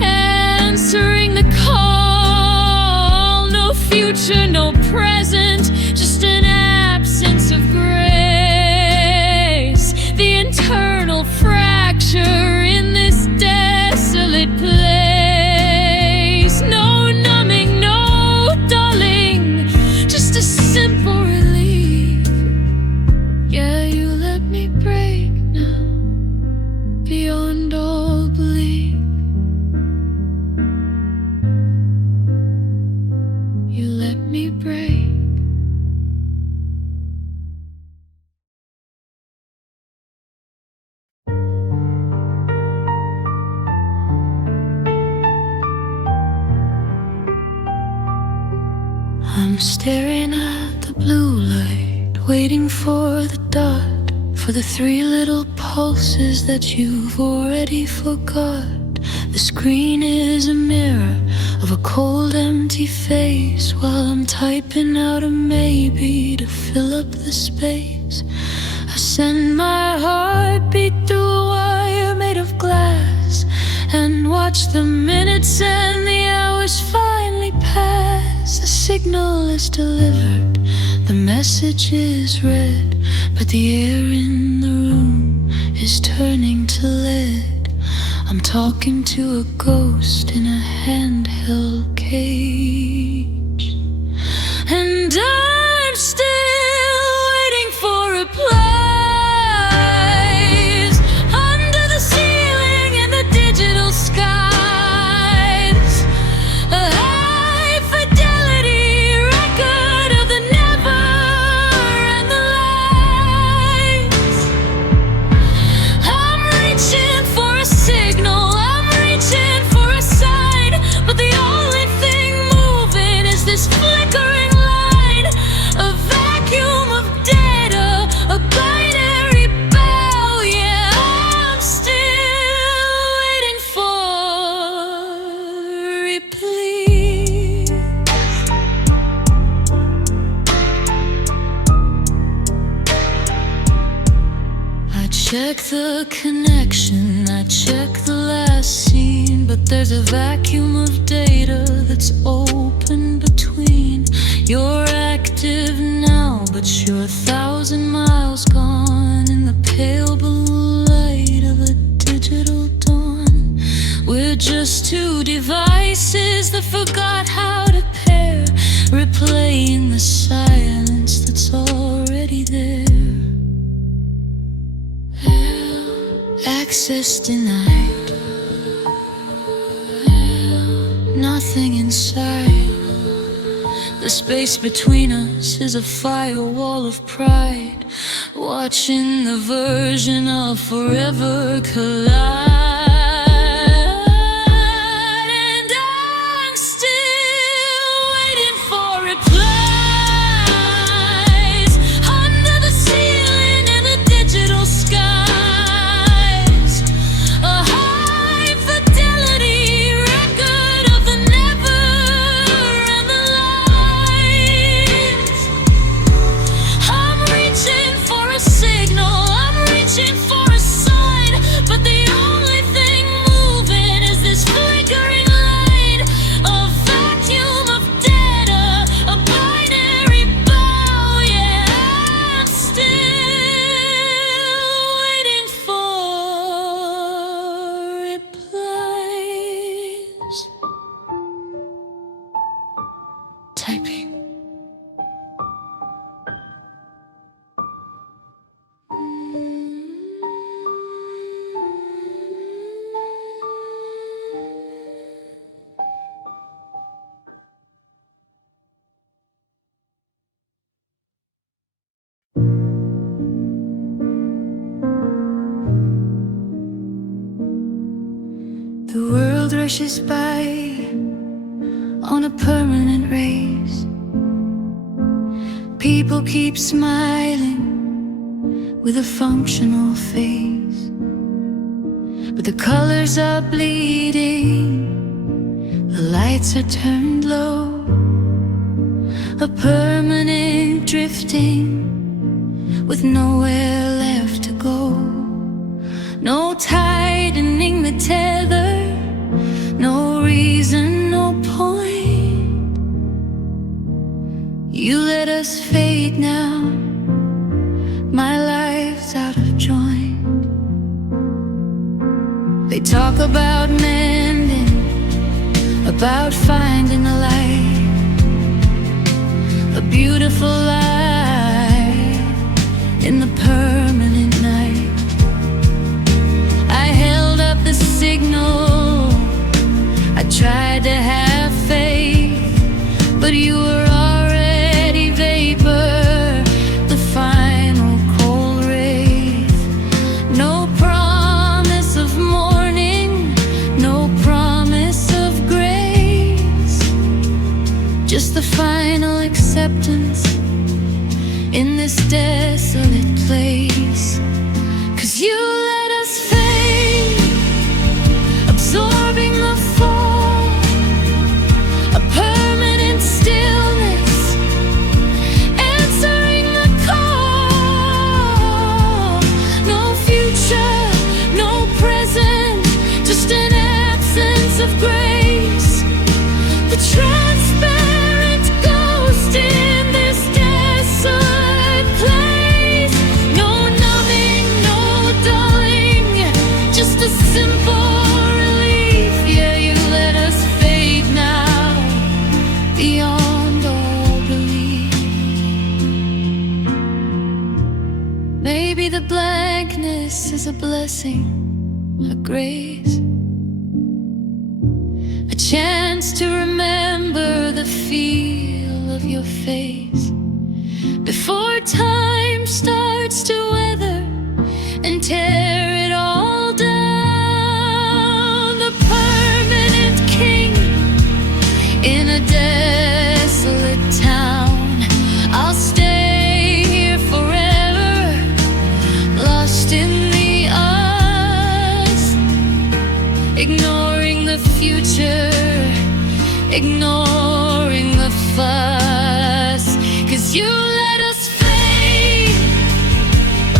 answering the call. No future, no present, just an absence of grace. The internal fracture in this desolate place. No numbing, no dulling, just a simple relief. Yeah, you let me break now, beyond all belief. You let me break. I'm staring at the blue light, waiting for the dot, for the 3 little pulses that you've already forgot. The screen is a mirror of a cold, empty face, while I'm typing out a maybe to fill up the space. I send my heartbeat through a wire made of glass, and watch the minutes and the hours finally pass. The signal is delivered, the message is read, but the air in the room is turning to lead. I'm talking to a ghost in a handheld cage, and I'm still waiting for replies under the ceiling in the digital skies. A high fidelity record of the never and the lies. I'm reaching for a signal, I'm reaching for a sign, but the only thing moving is this flickering line. A vacuum of data, a binary bell. Yeah, I'm still waiting for replete. I check the connection, I check the last scene, but there's a vacuum of data that's open between. You're active now, but you're 1,000 miles gone in the pale blue light of a digital dawn. We're just 2 devices that forgot how to pair, replaying the silence that's already there. Access denied, nothing inside. The space between us is a firewall of pride, watching the version of forever collide. And I'm still waiting for replies under the ceiling in the digital skies. A high fidelity record of the never and the lies. I'm reaching for a signal, I'm reaching for a sign, but the only thing moving is this flickering line, a vacuum of data, a binary bow. Yeah, I'm still waiting for replies. Typing. The world rushes by on a permanent race. People keep smiling with a functional face, but the colors are bleeding, the lights are turned low. A permanent drifting with nowhere left to go. No tightening the tether, no reason, no point. You let us fade now, my life's out of joint. They talk about mending, about finding a light, a beautiful light in the permanent night. I held up the signal, I tried to have faith, but you were already vapor, the final cold wraith. No promise of morning, no promise of grace, just the final acceptance in this desolate place. 'Cause you let us fade, absorbing the fall, a permanent stillness, answering the call. No future, no present, just an absence of grace. The transparent ghost in this desolate place. No numbing, no dulling, just a simple relief. Yeah, you let us fade now, beyond all belief. Maybe the blankness is a blessing, a grace, a chance to remember the feel of your face before time starts to weather and tear it all down. The permanent king in a desolate town. I'll stay here forever, lost in the us, ignoring the future, ignoring the fuss. 'Cause you let us fade,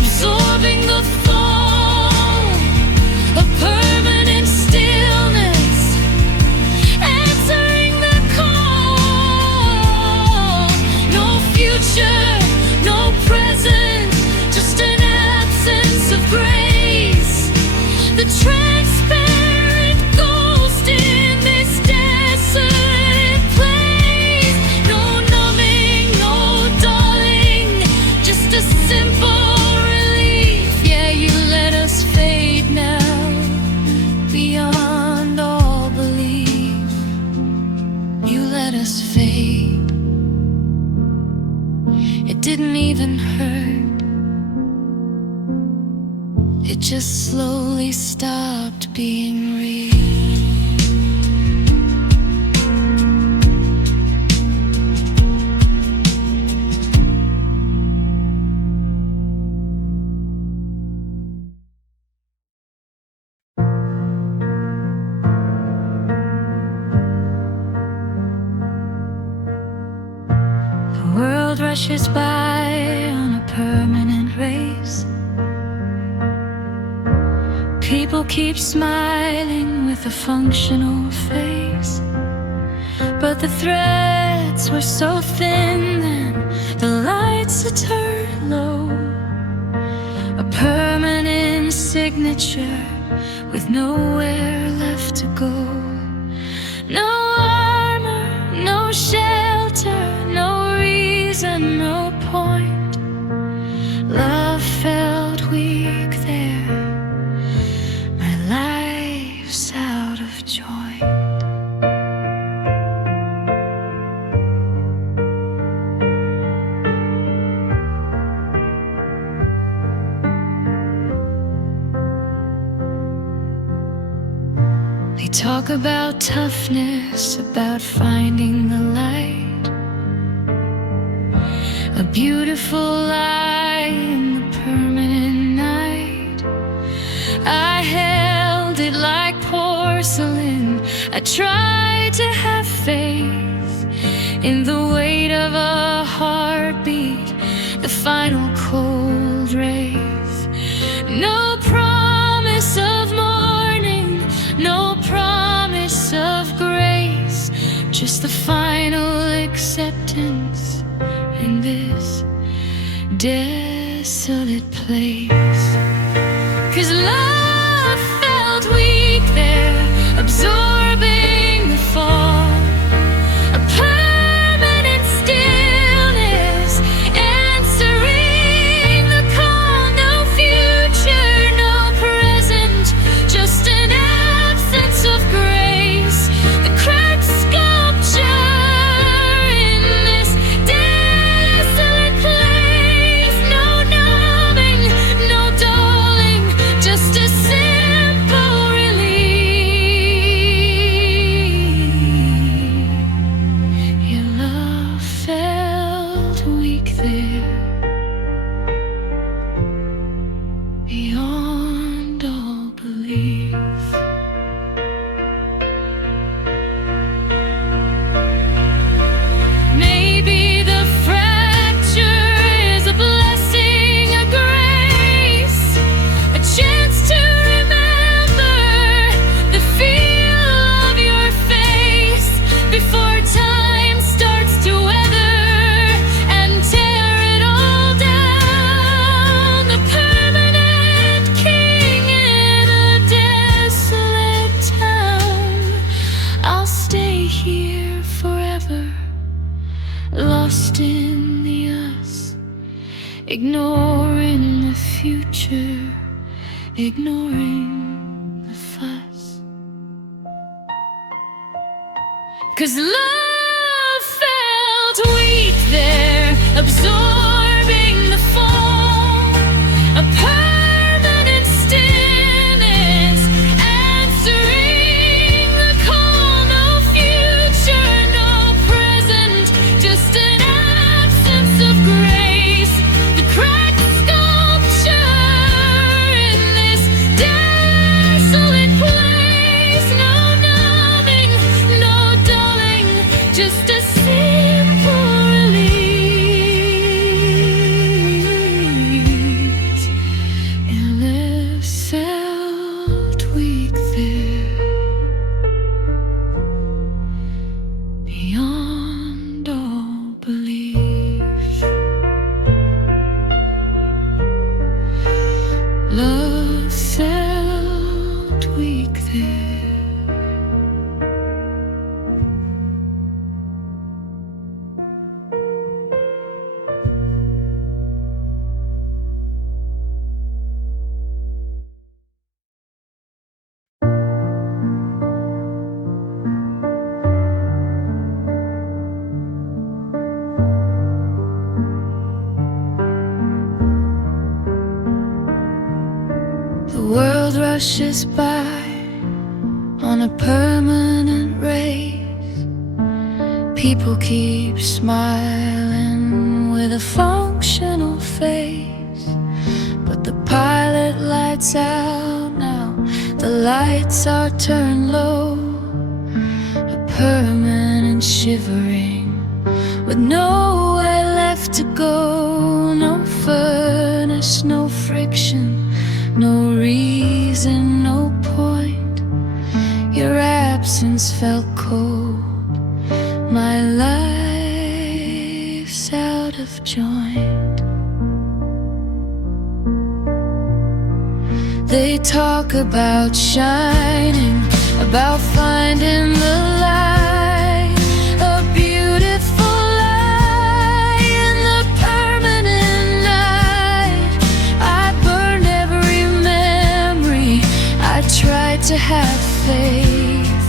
absorbing the fall, a permanent stillness, answering the call. No future, no present, just an absence of grace. The transparent ghost in this desolate place. No numbing, no dulling, just a simple relief. Yeah, you let us fade now, beyond all belief. You let us fade. even hurt. It just slowly stopped being real. The world rushes by on a permanent race. People keep smiling with a functional face, but the threads were so thin then the lights are turned low. A permanent signature with nowhere left to go. No armor, no shelter, no reason, no point. Love felt weak there. My life's out of joint. They talk about toughness, about finding the light. A beautiful lie in the permanent night. I held it like porcelain. I tried to have faith in the weight of a heartbeat, the final cold wraith. No promise of morning, no promise of grace, just the final acceptance in this desolate place. 'Cause love felt weak there, absorbing the fall. A permanent stillness, answering the call. No future, no present, just an absence of grace. The cracked sculpture in this desolate place. No numbing, no dulling, just a simple relief. Your love felt weak there, beyond all belief. Maybe the fracture is a blessing, a grace, a chance to remember the feel of your face before time starts to weather and tear it all down. The permanent king in a desolate town. I'll stay here forever, lost in the us, ignoring the future, ignoring the fuss. 'Cause love felt weak there, absorbing the fall. A permanent stillness, answering the call. No future, no present, just an absence of grace. The cracked sculpture in this desolate place. No numbing, no dulling, rushes by on a permanent race. People keep smiling with a functional face, but the pilot lights out now, the lights are turned low. A permanent shivering with nowhere left to go. No furnace, no friction, no reason, no point. Your absence felt cold. My life's out of joint. They talk about shining, about finding the light, a beautiful light in the permanent night. I burned every memory, I tried to have faith,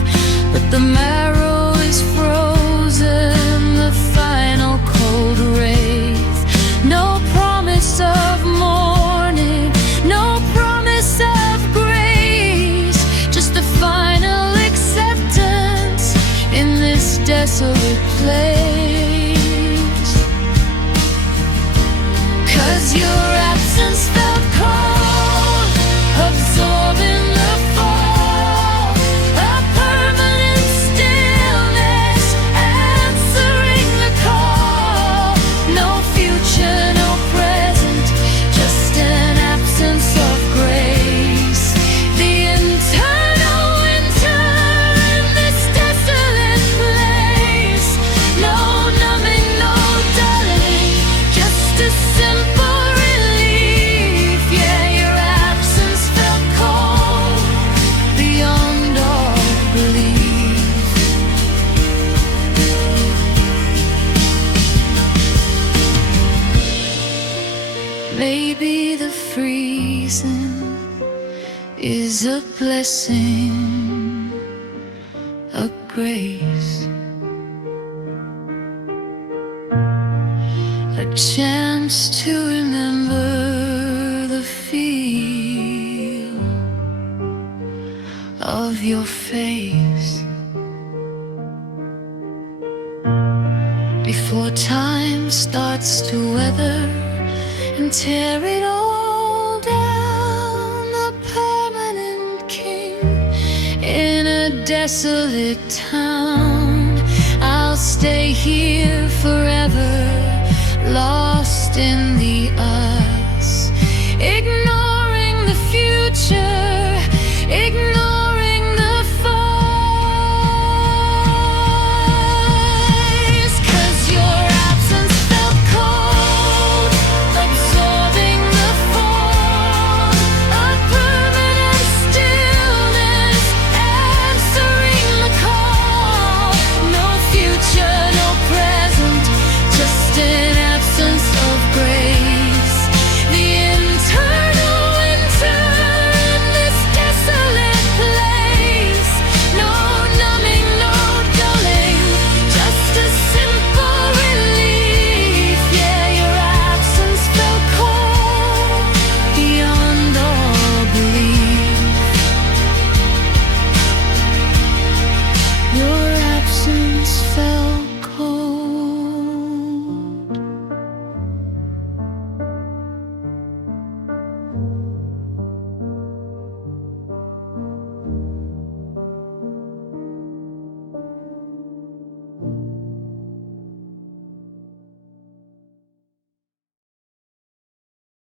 but the marrow is frozen, the final cold wraith. No promise of morning, no promise of grace, just the final acceptance in this desolate place. 'Cause your absence felt cold, absorbing the fall, a permanent stillness answering the call. No future, no present, just an absence of grace. The internal winter in this desolate place. No numbing, no dulling, just a simple relief. Yeah, your absence felt cold beyond all belief. Maybe the freezing is a blessing, a grace, a chance to remember the feel of your face before time starts to weather and tear it all down. A permanent king in a desolate town. I'll stay here forever, lost in the us, ignored